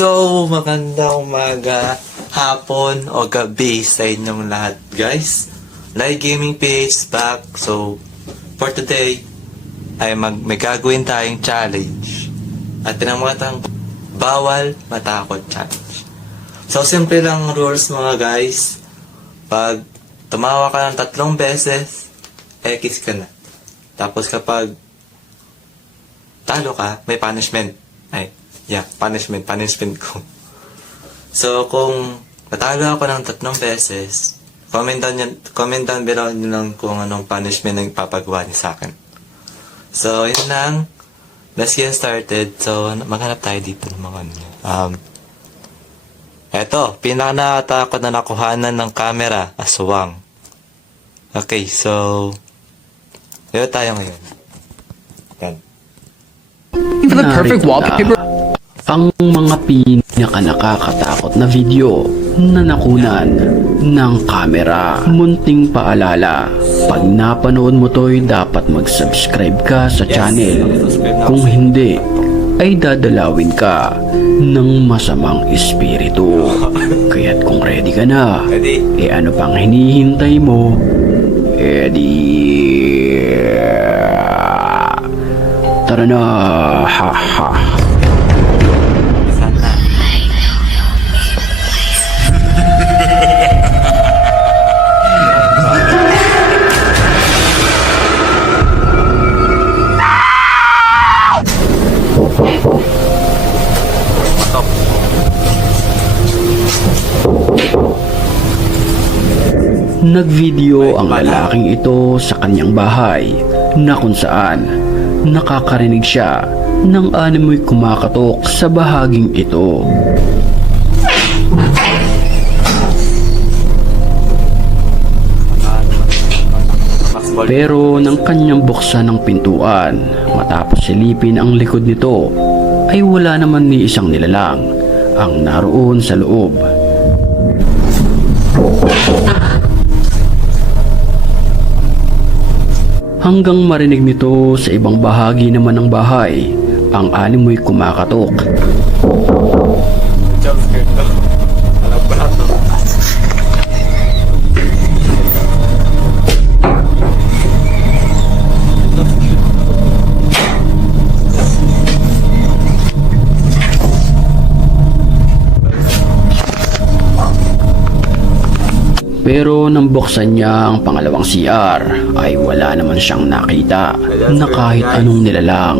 So, magandang umaga, hapon o gabi sa inyong lahat, guys. Live Gaming Page back. So, for today, ay may gagawin tayong challenge. At pinamagatang bawal matakot challenge. So, simple lang rules mga guys. Pag tumawa ka ng 3 beses, X ka na. Tapos kapag talo ka, may punishment. Punishment ko. So, kung natalo ako ng 3 beses, comment down below nyo lang kung anong punishment na ipapagawa niyo sa akin. So, yun lang. Let's get started. So, maghanap tayo dito ng mga eto, pinaka-nakatakot na nakuhanan ng camera, aswang. Okay, so, dito tayo ngayon. Yan. For the perfect wallpaper. Ang mga pinaka-nakakatakot na video na nakunan ng camera. Munting paalala, pag napanood mo to'y dapat mag-subscribe ka sa channel. Kung hindi, ay dadalawin ka ng masamang espiritu. Kaya't kung ready ka na, ano pang hinihintay mo? Tara na, ha ha. Nagvideo ang lalaking ito sa kanyang bahay na kung saan nakakarinig siya ng animoy kumakatok sa bahaging ito. Pero nang kanyang buksan ang pintuan matapos silipin ang likod nito ay wala naman ni isang nilalang ang naroon sa loob. Hanggang marinig nito sa ibang bahagi naman ng bahay ang animoy kumakatok. Pero nang buksan niya ang pangalawang CR ay wala naman siyang nakita na kahit anong nilalang.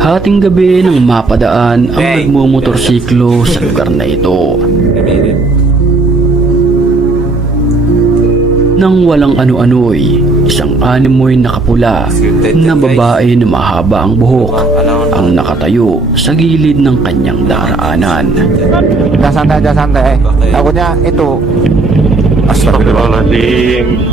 Hating gabi nang mapadaan ang nagmumotorsiklo sa lugar na ito. Nang walang ano-ano'y isang animoy nakapula na babae na mahaba ang buhok ang nakatayo sa gilid ng kanyang daraanan. Santai. Takutnya itu. Astagfirullahaladzim.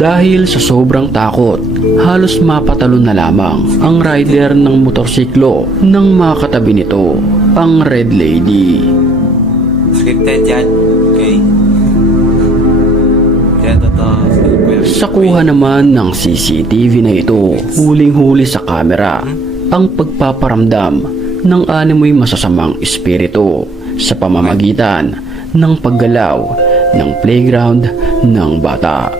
Dahil sa sobrang takot, halos mapatalon na lamang ang rider ng motorsiklo nang makatabi nito ang Red Lady. Scripted yan. Okay. Sa kuha naman ng CCTV na ito, huling-huli sa kamera ang pagpaparamdam ng animoy masasamang espiritu sa pamamagitan ng paggalaw ng playground ng bata.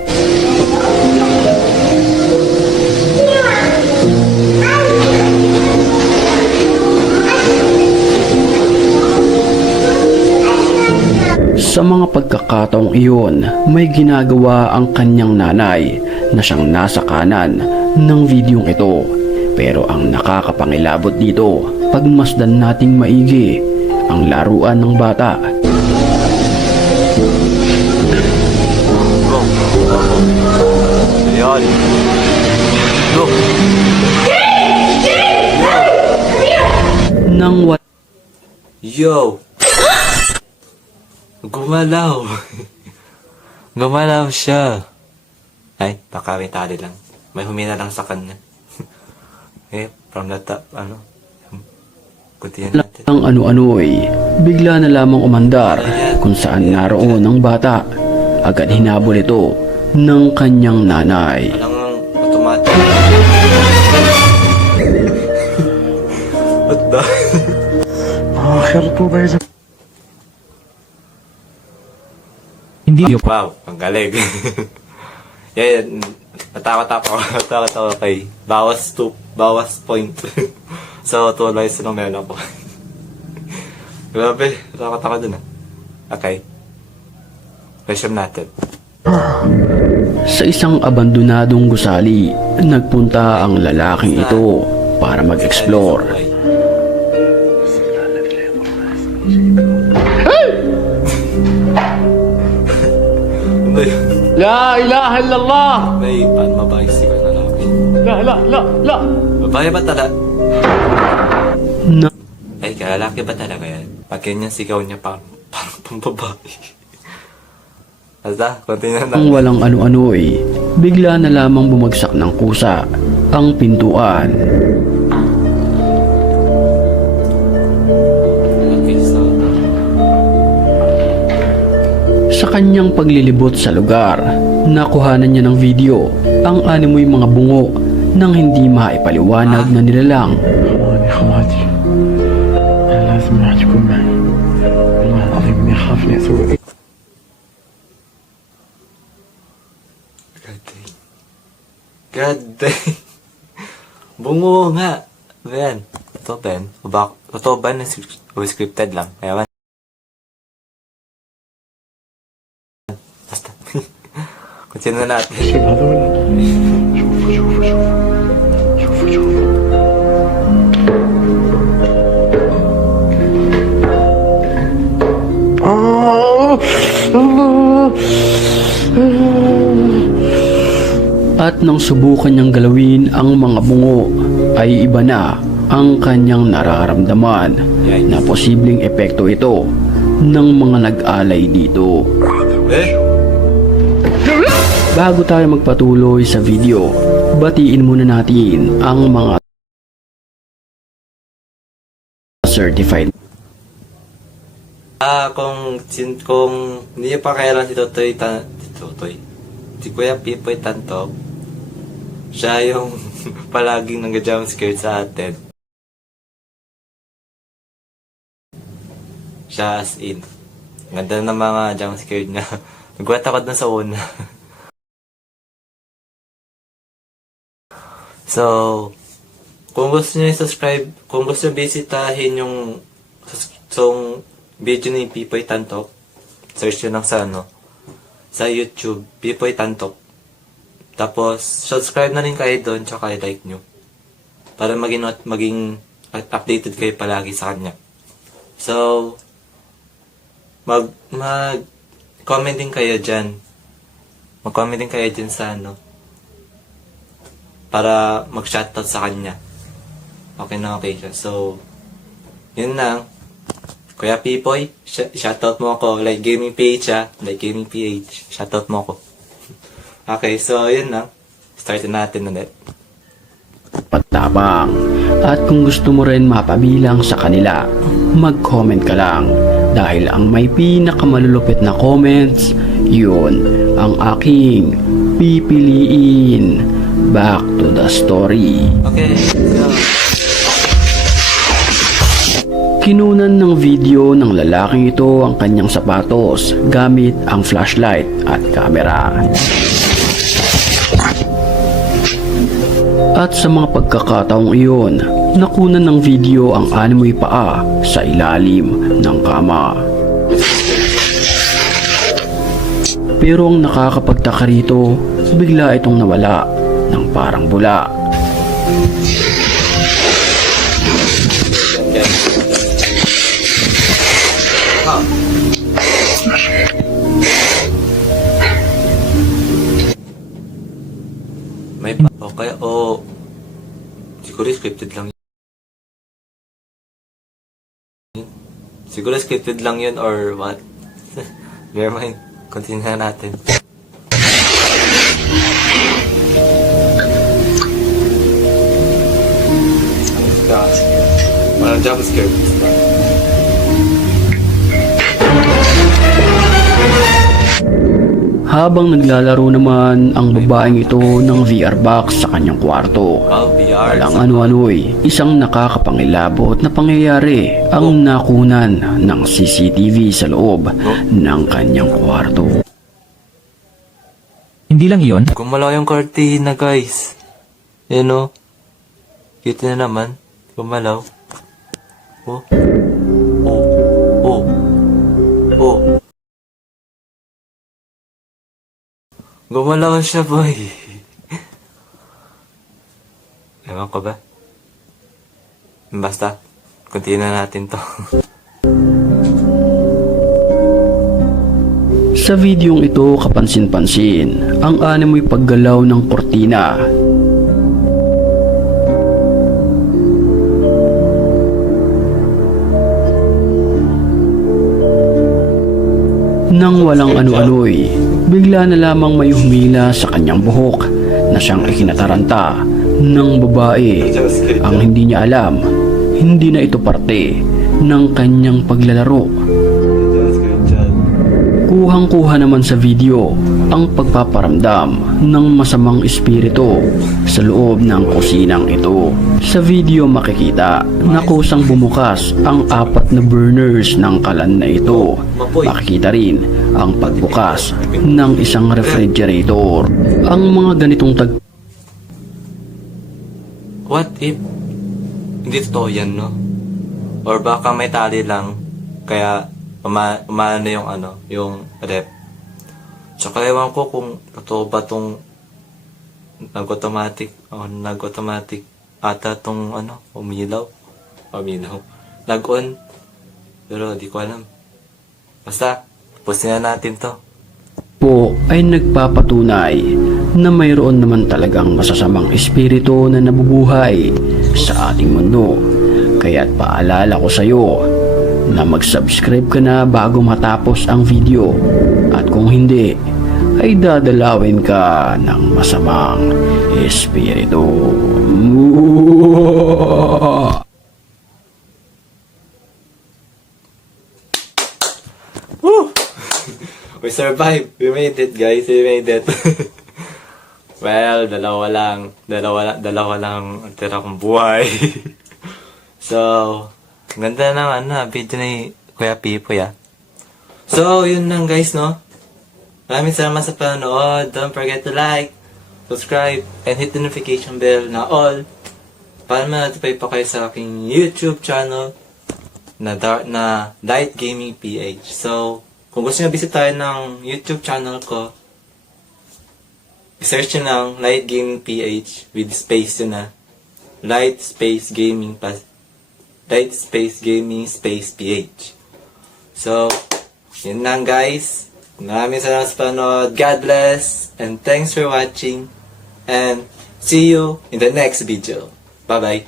Sa mga pagkakataong iyon, may ginagawa ang kanyang nanay na siyang nasa kanan ng videong ito. Pero ang nakakapangilabot dito, pagmasdan nating maigi ang laruan ng bata. Go. Ayan. Go. Nang Yo! Gumalaw! Gumalaw siya. Ay, baka may tali lang. May humina lang sa kanya. From the top, kuntihan natin. ang ano-ano'y bigla na lamang umandar kung saan naroon ang bata. Agad hinabol ito ng kanyang nanay. Walang automatic. What the? Hindi Wow, ang galing. Yan, natakot ako kay bawas point. So, 2 lives lang meron ako. Grabe, natakot ako dun Okay. Resume natin. Sa isang abandonadong gusali, nagpunta ang lalaking ito para mag-explore. Ano yun? La ilaha illallah! May mabaysi ko na lalaki. La! Babae ba talaga? Na Ay, lalaki ba talaga yan? Pag ganyan sigaw niya parang pambabae. Basta, continue na. ang walang ano-ano'y bigla na lamang bumagsak ng kusa ang pintuan. Okay, so... Sa kanyang paglilibot sa lugar, nakuhanan niya ng video ang animoy mga bungo nang hindi maipaliwanag na nilalang. اخواني خواتي انا لازم راح تكون معي والله العظيم اني اخاف اني اسوي اي God dang. God dang. Bungo nga. Ben. Ito, Ben. Totoo ba na scripted lang? Ewan. Basta. Continue na natin. شوف هذا ولا شوفوا شوفوا شوفوا شوفوا شوفوا الله At nang subukan niyang galawin ang mga bungo, ay iba na ang kanyang nararamdaman na posibleng epekto ito ng mga nag-alay dito. Bago tayo magpatuloy sa video, batiin muna natin ang mga certified. Kung hindi niyo pa kailan si Kuya Pipoy Tantok, siya yung palaging nag-jump scare sa atin. Siya as in. Ganda ng mga jump scare niya. Nagwat ako dun sa una. So, kung gusto niyo i-subscribe, kung gusto niyo bisitahin yung video ni Pipoy Tantok, search nyo lang sa YouTube, Pipoy Tantok. Tapos, subscribe na rin kayo doon, tsaka i-like nyo. Para maging updated kayo palagi sa kanya. So, mag-comment din kayo dyan. Mag-comment din kayo dyan sa para mag-shoutout sa kanya. Okay na okay siya. So, yun lang. Kuya Pipoy, shoutout mo ako. Like Gaming PH Like Gaming PH. Shoutout mo ako. Okay, so yun lang. Startin natin ulit. Patapang. At kung gusto mo rin mapabilang sa kanila, mag-comment ka lang. Dahil ang may pinakamalulupit na comments, yun ang aking pipiliin. Back to the story. Okay, so... Kinunan ng video ng lalaking ito ang kanyang sapatos gamit ang flashlight at camera. At sa mga pagkakataong iyon, nakunan ng video ang animoy paa sa ilalim ng kama. Pero ang nakakapagtaka rito, bigla itong nawala nang ng parang bula. Okay. Ah. May pa. Okay, o... Siguro scripted lang yun. Siguro scripted lang yun or what? Never mind. Continue na natin. Walang jump scare. Habang naglalaro naman ang babaeng ito ng VR box sa kanyang kwarto. Oh, VR. Walang ano-ano'y isang nakakapangilabot na pangyayari ang nakunan ng CCTV sa loob ng kanyang kwarto. Hindi lang iyon. Gumalaw yung cortina, guys. Yan o. Kita na naman. Gumalaw. Oh. Oh. Oh. Oh. Gumalaw siya, boy. Ewan ko ba? Basta, continue na natin to. Sa videong ito kapansin-pansin ang animoy paggalaw ng kortina. Nang walang ano-ano'y, bigla na lamang may humila sa kanyang buhok na siyang ikinataranta ng babae. Ang hindi niya alam, hindi na ito parte ng kanyang paglalaro. Kuhang-kuha naman sa video ang pagpaparamdam ng masamang espiritu sa loob ng kusinang ito. Sa video makikita na kusang bumukas ang 4 na burners ng kalan na ito. Makikita rin ang pagbukas ng isang refrigerator. Ang mga ganitong What if hindi totoo yan, no? Or baka may tali lang kaya umano yung yung rep. Tsaka ewan ko kung totoo ba tong nag-automatic ata tong umilaw. Nag-on. Pero di ko alam. Basta, pusin na natin to. po ay nagpapatunay na mayroon naman talagang masasamang espiritu na nabubuhay sa ating mundo. Kaya't paalala ko sa iyo na mag-subscribe ka na bago matapos ang video, at kung hindi ay dadalawin ka ng masamang espiritu. Woo! We survived. We made it, guys. We made it. Well, dalawa lang ang tira kong buhay. So, ganda ng video ni Kuya Pipo, ya. So, yun lang, guys, no? Maraming salamat sa panonood. Don't forget to like, subscribe, and hit the notification bell na all para ma-notify pa kayo sa aking YouTube channel na Light Gaming PH. So, kung gusto nyo bisitahin ng YouTube channel ko, search nyo lang Light Gaming PH with space yun na. Light Space Gaming Light Space Gaming Space PH. So, yun lang, guys. Maraming salamat sa panood. God bless. And thanks for watching. And see you in the next video. Bye-bye.